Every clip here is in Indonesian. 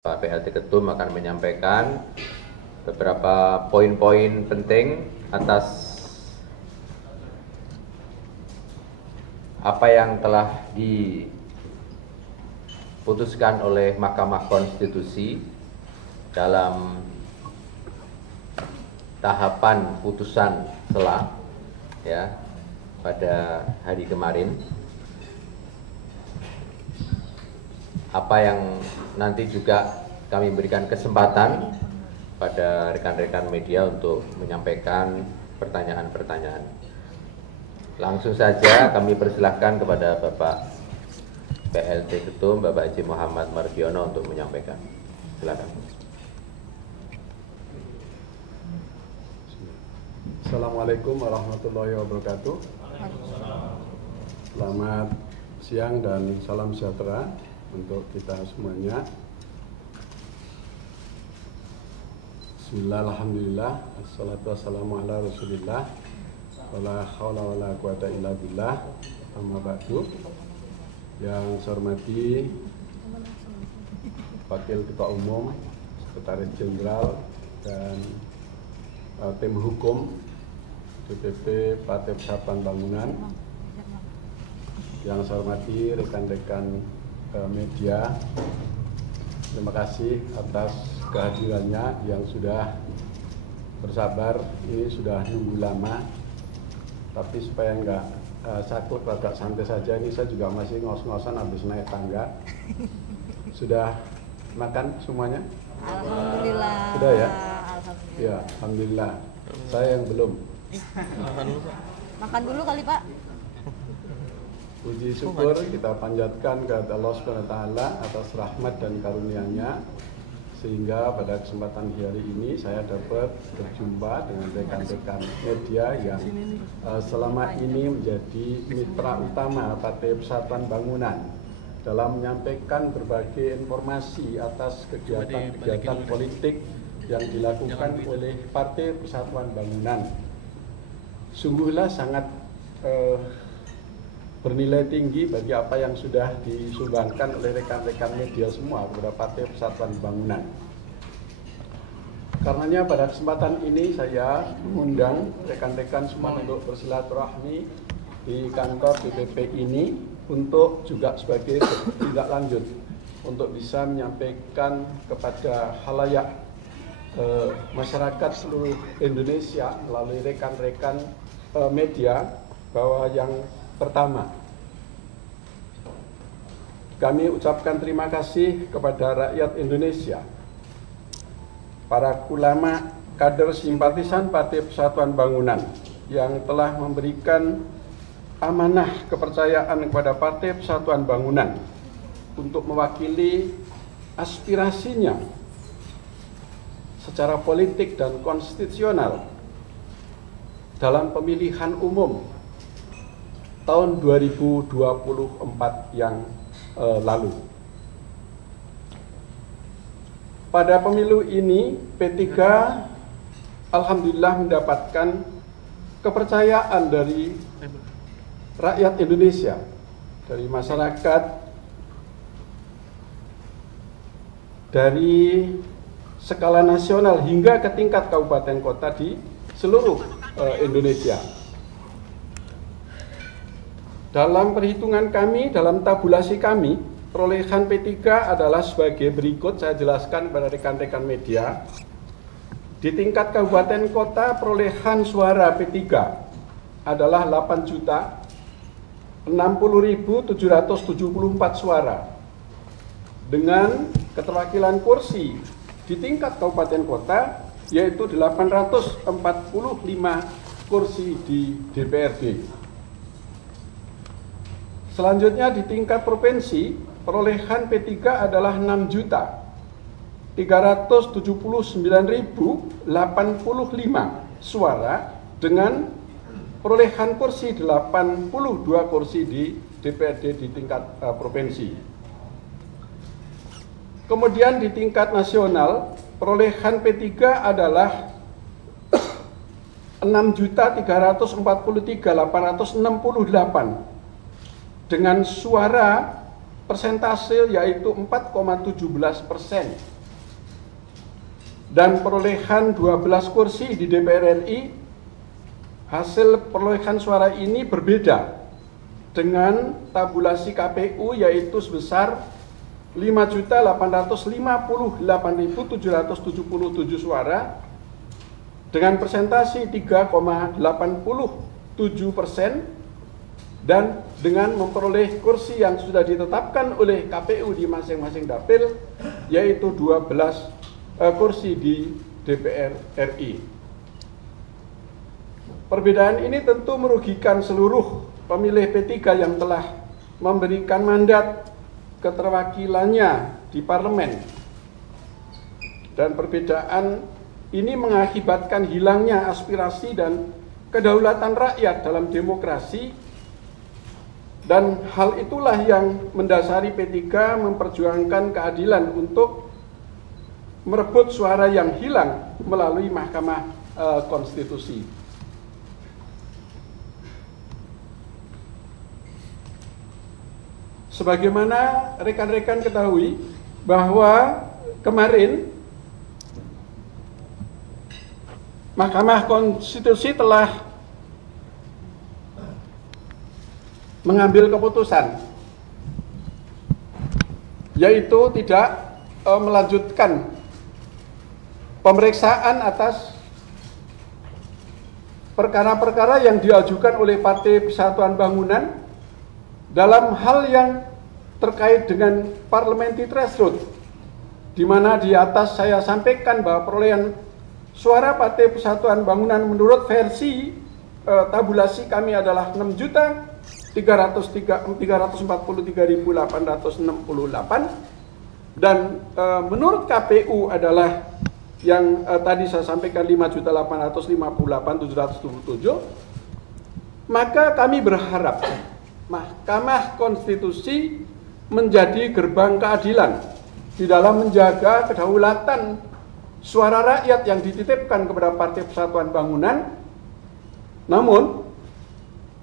Pak PLT Ketum akan menyampaikan beberapa poin-poin penting atas apa yang telah diputuskan oleh Mahkamah Konstitusi dalam tahapan putusan selah ya pada hari kemarin. Apa yang nanti juga kami berikan kesempatan pada rekan-rekan media untuk menyampaikan pertanyaan-pertanyaan. Langsung saja kami persilahkan kepada Bapak PLT Ketum, Bapak Haji Muhammad Mardiono untuk menyampaikan. Silakan. Assalamualaikum warahmatullahi wabarakatuh. Selamat siang dan salam sejahtera untuk kita semuanya. Bismillah, alhamdulillah, assalatu wassalamu ala rasulillah, wala hawla wala quwata illa billah, amma ba'du. Yang saya hormati Wakil Ketua Umum, Sekretaris Jenderal, dan tim hukum DPP Partai Persatuan Bangunan. Yang saya hormati rekan-rekan media, terima kasih atas kehadirannya yang sudah bersabar. Ini sudah nunggu lama, tapi supaya enggak saklek, agak santai saja. Ini saya juga masih ngos-ngosan habis naik tangga. Sudah makan semuanya? Alhamdulillah. Sudah ya? Alhamdulillah. Ya, alhamdulillah. Saya yang belum. Makan dulu kali Pak. Puji syukur kita panjatkan ke Allah SWT atas rahmat dan karunia-Nya, sehingga pada kesempatan hari ini saya dapat berjumpa dengan rekan-rekan media yang selama ini menjadi mitra utama Partai Persatuan Bangunan dalam menyampaikan berbagai informasi atas kegiatan-kegiatan politik yang dilakukan oleh Partai Persatuan Bangunan. Sungguhlah sangat bernilai tinggi bagi apa yang sudah disumbangkan oleh rekan-rekan media semua kepada Partai Persatuan Bangunan. Karenanya pada kesempatan ini saya mengundang rekan-rekan semua untuk bersilaturahmi di kantor DPP ini untuk juga sebagai tindak lanjut untuk bisa menyampaikan kepada khalayak masyarakat seluruh Indonesia melalui rekan-rekan media bahwa yang pertama, kami ucapkan terima kasih kepada rakyat Indonesia, para ulama, kader simpatisan Partai Persatuan Bangunan yang telah memberikan amanah kepercayaan kepada Partai Persatuan Bangunan untuk mewakili aspirasinya secara politik dan konstitusional dalam pemilihan umum tahun 2024 yang lalu. Pada pemilu ini P3 alhamdulillah mendapatkan kepercayaan dari rakyat Indonesia, dari masyarakat, dari skala nasional hingga ke tingkat kabupaten kota di seluruh Indonesia. Dalam perhitungan kami, dalam tabulasi kami, perolehan P3 adalah sebagai berikut. Saya jelaskan kepada rekan-rekan media. Di tingkat kabupaten kota, perolehan suara P3 adalah 8.060.774 suara. Dengan keterwakilan kursi di tingkat kabupaten kota, yaitu 845 kursi di DPRD. Selanjutnya di tingkat provinsi, perolehan P3 adalah 6.379.085 suara dengan perolehan kursi 82 kursi di DPRD di tingkat provinsi. Kemudian di tingkat nasional, perolehan P3 adalah 6.343.868 dengan suara persentase yaitu 4,17%. Dan perolehan 12 kursi di DPR RI, hasil perolehan suara ini berbeda dengan tabulasi KPU yaitu sebesar 5.858.777 suara dengan persentase 3,87% dan dengan memperoleh kursi yang sudah ditetapkan oleh KPU di masing-masing dapil yaitu 12 kursi di DPR RI. Perbedaan ini tentu merugikan seluruh pemilih P3 yang telah memberikan mandat keterwakilannya di parlemen. Dan perbedaan ini mengakibatkan hilangnya aspirasi dan kedaulatan rakyat dalam demokrasi. Dan hal itulah yang mendasari P3 memperjuangkan keadilan untuk merebut suara yang hilang melalui Mahkamah Konstitusi. Sebagaimana rekan-rekan ketahui bahwa kemarin Mahkamah Konstitusi telah mengambil keputusan yaitu tidak melanjutkan pemeriksaan atas perkara-perkara yang diajukan oleh Partai Persatuan Bangunan dalam hal yang terkait dengan parliamentary threshold, di mana di atas saya sampaikan bahwa perolehan suara Partai Persatuan Bangunan menurut versi tabulasi kami adalah 6.343.868 dan menurut KPU adalah yang tadi saya sampaikan 5.858.777, maka kami berharap Mahkamah Konstitusi menjadi gerbang keadilan di dalam menjaga kedaulatan suara rakyat yang dititipkan kepada Partai Persatuan Bangunan. Namun,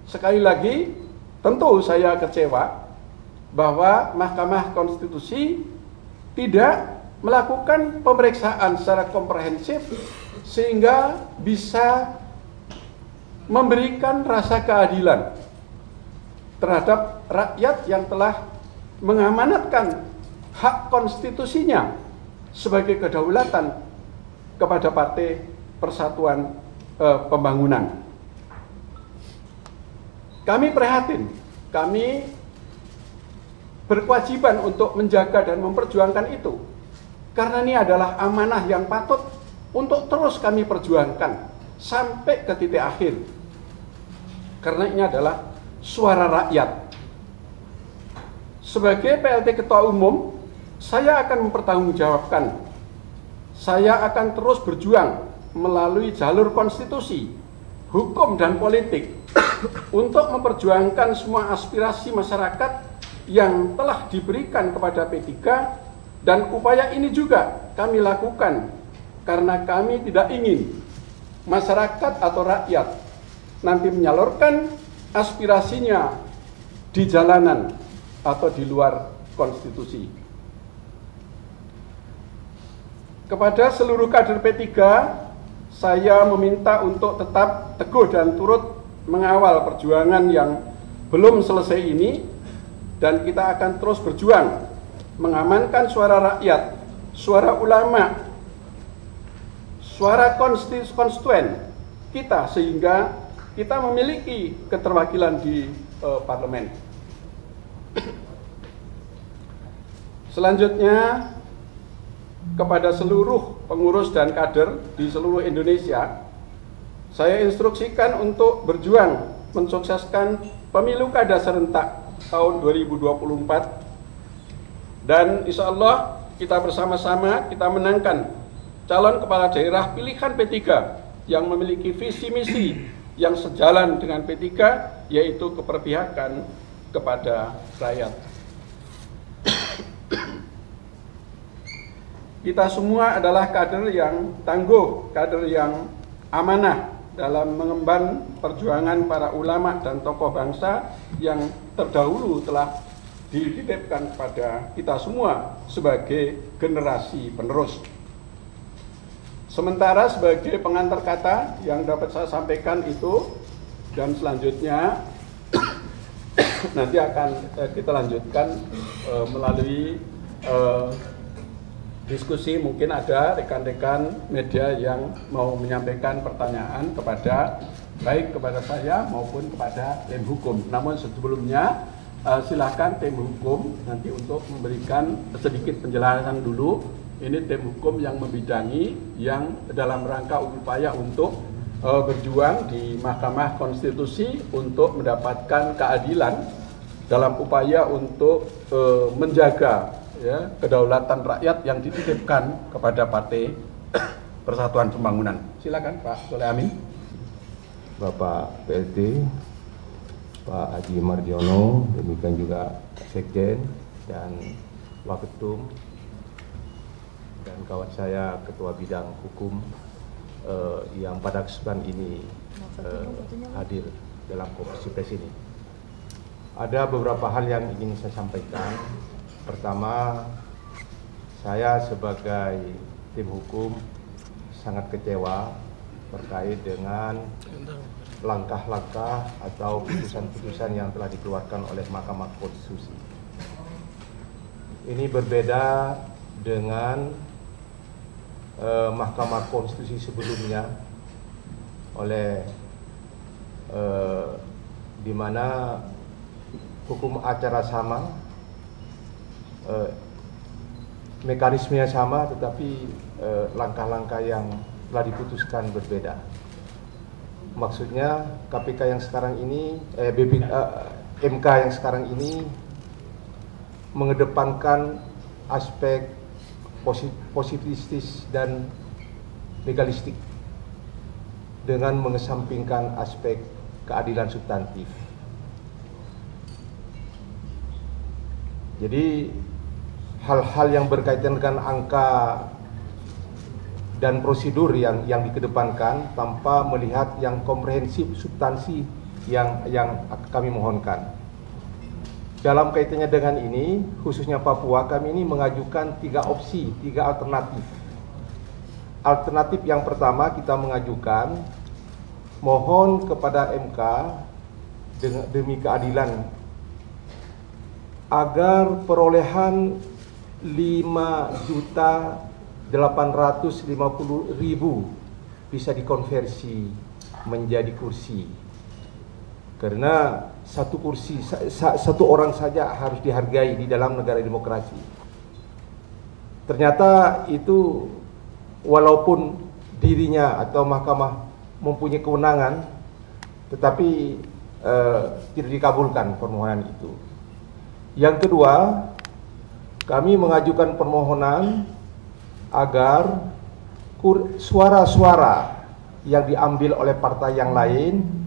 sekali lagi, tentu saya kecewa bahwa Mahkamah Konstitusi tidak melakukan pemeriksaan secara komprehensif sehingga bisa memberikan rasa keadilan terhadap rakyat yang telah mengamanatkan hak konstitusinya sebagai kedaulatan kepada Partai Persatuan Pembangunan. Kami prihatin, kami berkewajiban untuk menjaga dan memperjuangkan itu, karena ini adalah amanah yang patut untuk terus kami perjuangkan sampai ke titik akhir, karena ini adalah suara rakyat. Sebagai PLT Ketua Umum, saya akan mempertanggungjawabkan. Saya akan terus berjuang melalui jalur konstitusi, hukum, dan politik untuk memperjuangkan semua aspirasi masyarakat yang telah diberikan kepada P3, dan upaya ini juga kami lakukan karena kami tidak ingin masyarakat atau rakyat nanti menyalurkan aspirasinya di jalanan atau di luar konstitusi. Kepada seluruh kader P3, saya meminta untuk tetap teguh dan turut mengawal perjuangan yang belum selesai ini, dan kita akan terus berjuang mengamankan suara rakyat, suara ulama, suara konstituen kita, sehingga kita memiliki keterwakilan di parlemen. Selanjutnya, kepada seluruh pengurus dan kader di seluruh Indonesia, saya instruksikan untuk berjuang mensukseskan pemilu kada serentak tahun 2024, dan insya Allah kita bersama-sama kita menangkan calon kepala daerah pilihan P3 yang memiliki visi misi yang sejalan dengan P3, yaitu keberpihakan kepada rakyat. Kita semua adalah kader yang tangguh, kader yang amanah dalam mengemban perjuangan para ulama dan tokoh bangsa yang terdahulu telah dititipkan kepada kita semua sebagai generasi penerus. Sementara sebagai pengantar kata yang dapat saya sampaikan itu, dan selanjutnya nanti akan kita lanjutkan melalui diskusi. Mungkin ada rekan-rekan media yang mau menyampaikan pertanyaan baik kepada saya maupun kepada tim hukum. Namun sebelumnya silakan tim hukum nanti untuk memberikan sedikit penjelasan dulu. Ini tim hukum yang membidangi, yang dalam rangka upaya untuk berjuang di Mahkamah Konstitusi untuk mendapatkan keadilan dalam upaya untuk menjaga ya, kedaulatan rakyat yang dititipkan kepada Partai Persatuan Pembangunan. Silakan Pak Soleh Amin. Bapak PLT, Pak Haji Mardiono, demikian juga Sekjen dan Waketum, dan kawan saya Ketua Bidang Hukum yang pada kesempatan ini hadir dalam konferensi pers ini. Ada beberapa hal yang ingin saya sampaikan. Pertama, saya sebagai tim hukum sangat kecewa terkait dengan langkah-langkah atau putusan-putusan yang telah dikeluarkan oleh Mahkamah Konstitusi. Ini berbeda dengan Mahkamah Konstitusi sebelumnya, oleh di mana hukum acara sama, mekanismenya sama, tetapi langkah-langkah yang telah diputuskan berbeda. Maksudnya KPK yang sekarang ini, MK yang sekarang ini mengedepankan aspek positifistis dan legalistik dengan mengesampingkan aspek keadilan substantif. Jadi hal-hal yang berkaitan dengan angka dan prosedur yang dikedepankan tanpa melihat yang komprehensif substansi yang kami mohonkan. Dalam kaitannya dengan ini, khususnya Papua, kami ini mengajukan 3 opsi, 3 alternatif. Alternatif yang pertama, kita mengajukan mohon kepada MK demi keadilan agar perolehan 5.850.000 bisa dikonversi menjadi kursi. Karena satu kursi, satu orang saja harus dihargai di dalam negara demokrasi. Ternyata itu walaupun dirinya atau mahkamah mempunyai kewenangan, tetapi tidak dikabulkan permohonan itu. Yang kedua, kami mengajukan permohonan agar suara-suara yang diambil oleh partai yang lain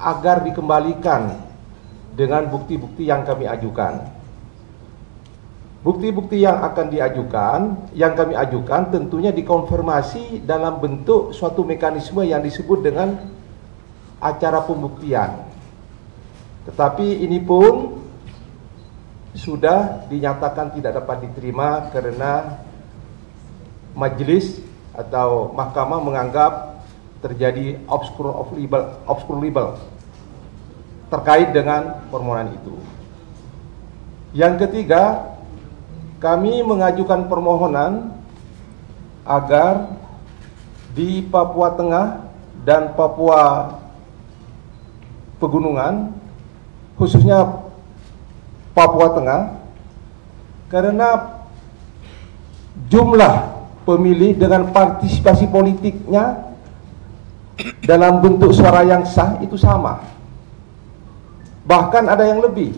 agar dikembalikan dengan bukti-bukti yang kami ajukan. Bukti-bukti yang akan yang kami ajukan tentunya dikonfirmasi dalam bentuk suatu mekanisme yang disebut dengan acara pembuktian. Tetapi ini pun sudah dinyatakan tidak dapat diterima karena majelis atau mahkamah menganggap terjadi obscure libel terkait dengan permohonan itu. Yang ketiga, kami mengajukan permohonan agar di Papua Tengah dan Papua Pegunungan, khususnya Papua Tengah, karena jumlah pemilih dengan partisipasi politiknya dalam bentuk suara yang sah itu sama, bahkan ada yang lebih.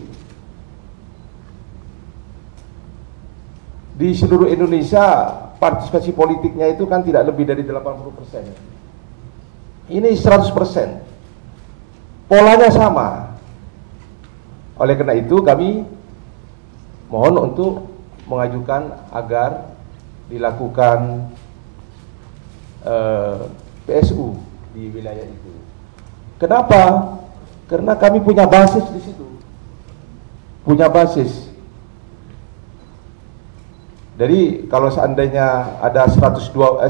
Di seluruh Indonesia partisipasi politiknya itu kan tidak lebih dari 80%. Ini 100%. Polanya sama. Oleh karena itu kami mohon untuk mengajukan agar dilakukan PSU di wilayah itu. Kenapa? Karena kami punya basis di situ. Punya basis. Jadi kalau seandainya ada 1.200.000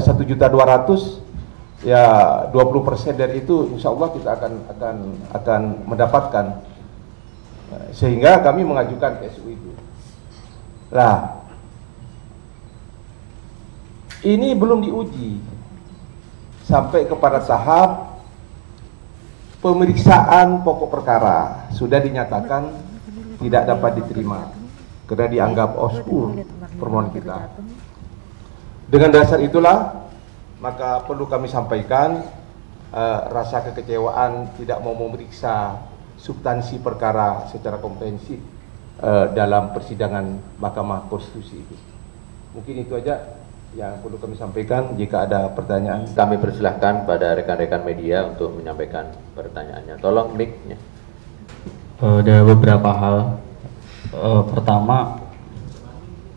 ya 20% dari itu insya Allah kita akan mendapatkan. Sehingga kami mengajukan KSU itu. Nah, ini belum diuji sampai kepada tahap pemeriksaan pokok perkara sudah dinyatakan tidak dapat diterima karena dianggap obskur permohonan kita. Dengan dasar itulah maka perlu kami sampaikan rasa kekecewaan tidak mau memeriksa substansi perkara secara komprehensif dalam persidangan Mahkamah Konstitusi itu. Mungkin itu aja yang perlu kami sampaikan. Jika ada pertanyaan, Kami persilahkan pada rekan-rekan media untuk menyampaikan pertanyaannya. Tolong mic-nya. Ada beberapa hal. Pertama,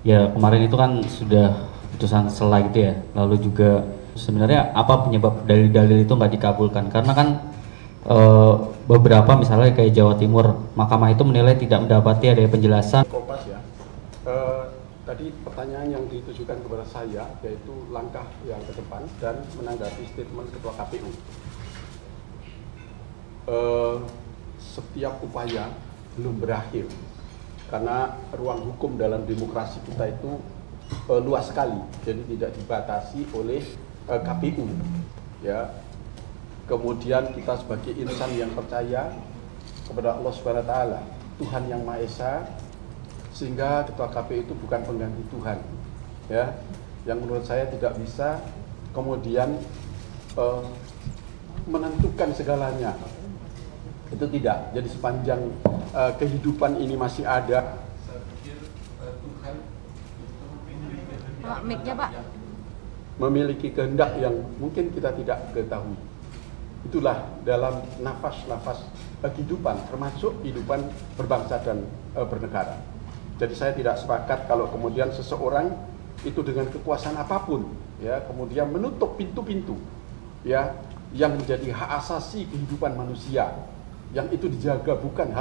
ya kemarin itu kan sudah putusan selah gitu ya. Lalu juga sebenarnya apa penyebab dalil-dalil itu nggak dikabulkan? Karena kan beberapa misalnya kayak Jawa Timur, mahkamah itu menilai tidak mendapati ada penjelasan. Kompas ya. Tadi pertanyaan yang ditujukan kepada saya yaitu langkah yang ke depan dan menanggapi statement Ketua KPU. Setiap upaya belum berakhir karena ruang hukum dalam demokrasi kita itu luas sekali, jadi tidak dibatasi oleh KPU. Ya. Kemudian kita sebagai insan yang percaya kepada Allah Subhanahu wa taala, Tuhan yang Maha Esa, sehingga Ketua KPU itu bukan pengganti Tuhan. Ya. Yang menurut saya tidak bisa kemudian menentukan segalanya. Itu tidak. Jadi sepanjang kehidupan ini masih ada, saya pikir Tuhan itu Mic-nya, Pak. memiliki kehendak yang mungkin kita tidak ketahui. Itulah dalam nafas-nafas kehidupan, termasuk kehidupan berbangsa dan bernegara. Jadi saya tidak sepakat kalau kemudian seseorang itu dengan kekuasaan apapun, ya, kemudian menutup pintu-pintu, ya, yang menjadi hak asasi kehidupan manusia, yang itu dijaga bukan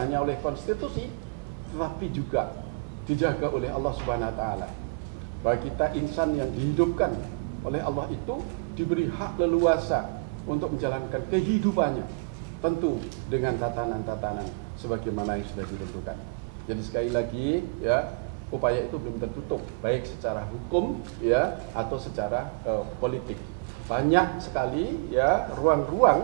hanya oleh konstitusi, tetapi juga dijaga oleh Allah Subhanahu wa taala. Bagi kita insan yang dihidupkan oleh Allah itu diberi hak leluasa untuk menjalankan kehidupannya, tentu dengan tatanan-tatanan sebagaimana yang sudah ditentukan. Jadi sekali lagi, ya, upaya itu belum tertutup, baik secara hukum, ya, atau secara politik. Banyak sekali, ya, ruang-ruang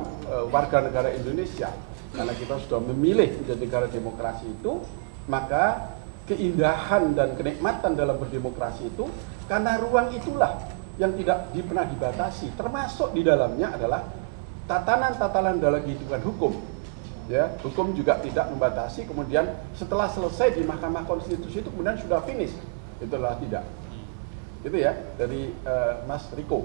warga negara Indonesia, karena kita sudah memilih menjadi negara demokrasi itu, maka keindahan dan kenikmatan dalam berdemokrasi itu karena ruang itulah yang tidak pernah dibatasi, termasuk di dalamnya adalah tatanan-tatanan dalam kehidupan hukum. Ya, hukum juga tidak membatasi kemudian setelah selesai di Mahkamah Konstitusi itu kemudian sudah finish. Itulah tidak. Itu ya dari Mas Riko.